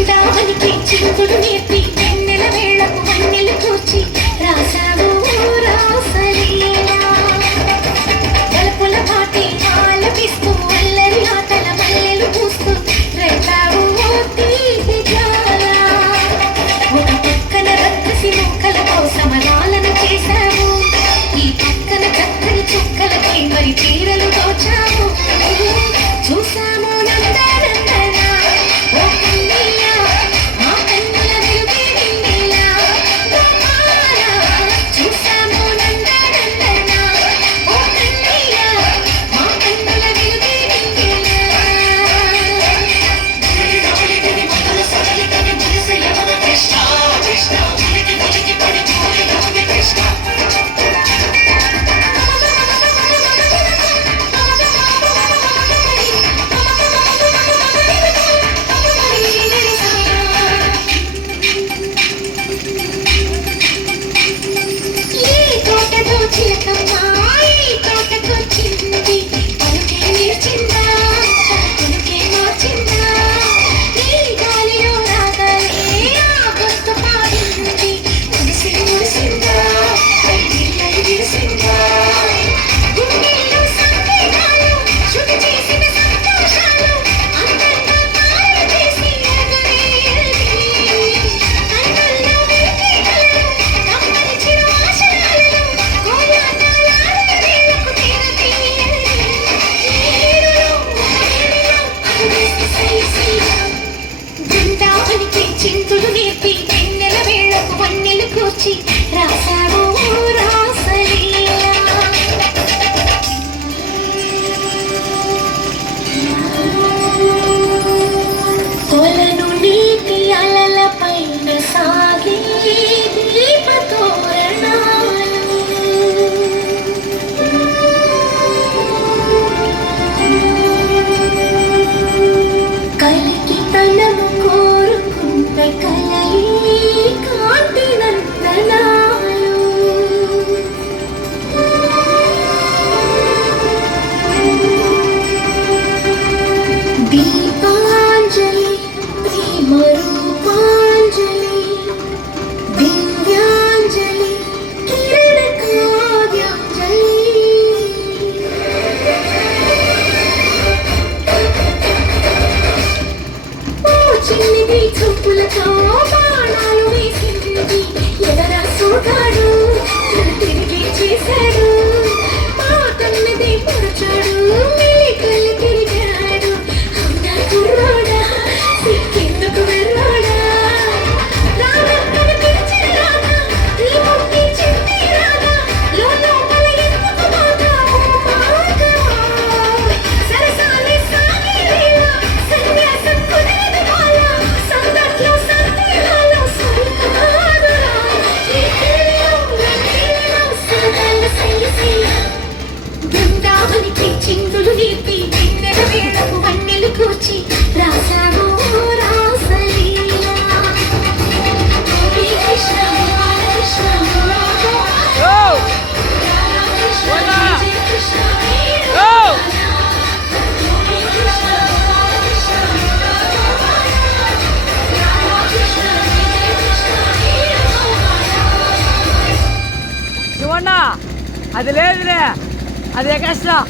బృందావనికి చిందులు నేర్పి వెన్నెల వేళకు వన్నెలు కూర్చి రాసావు రాసలీలా గల్పుల పాటి ఆలపిస్తూ అల్లరి ఆటల మల్లెలు పూస్తూ రేపావు తీపి జ్వాల ఒక పక్కన రక్కసి మొక్కలతో సమరాలను చేశావు ఈ పక్కన చక్కని చుక్కలపై మరి చీరలు దోచావు చూసాము చిందులు నేర్పి వెన్నెల వేళకు వన్నెలు కూర్చి రాసావు రాసలీలా కొలను నీటి అలల పైన సాగే దీపతోరణాలు కలికి తనము దీపాంజలి ప్రేమరూపాంజలి దివ్యాంజలి కిరణ కావ్యాంజలి ఓ చిన్నిది చూపులతో బాణాలు వేసింది ఎదరా సోగాడు తిరిగి చేశాడు మా కన్నది పొరచాడు కళ్ళు తిరిగాడు అవునా కుర్రోడా సిక్కేందుకు వెళ్ళాడా రాగక్కను పిలిచిన రాగా ఈ ముక్కి చిట్టి రాగా లోపల ఎందుకు బాగా సరసాలి సాగి వేళ సన్యాసం కుదరదు బాల సందట్లో సందేహాలు సరికాదురా ఈ కిళ్ళలో సరదాలు సయ్యి బృందావనికి చిందులు నేర్పి వెన్నెల వేళకు వన్నెలు కూర్చి రాసావు రాసలీలా హరే కృష్ణ హరే కృష్ణ అది లేదులే అది కష్టం.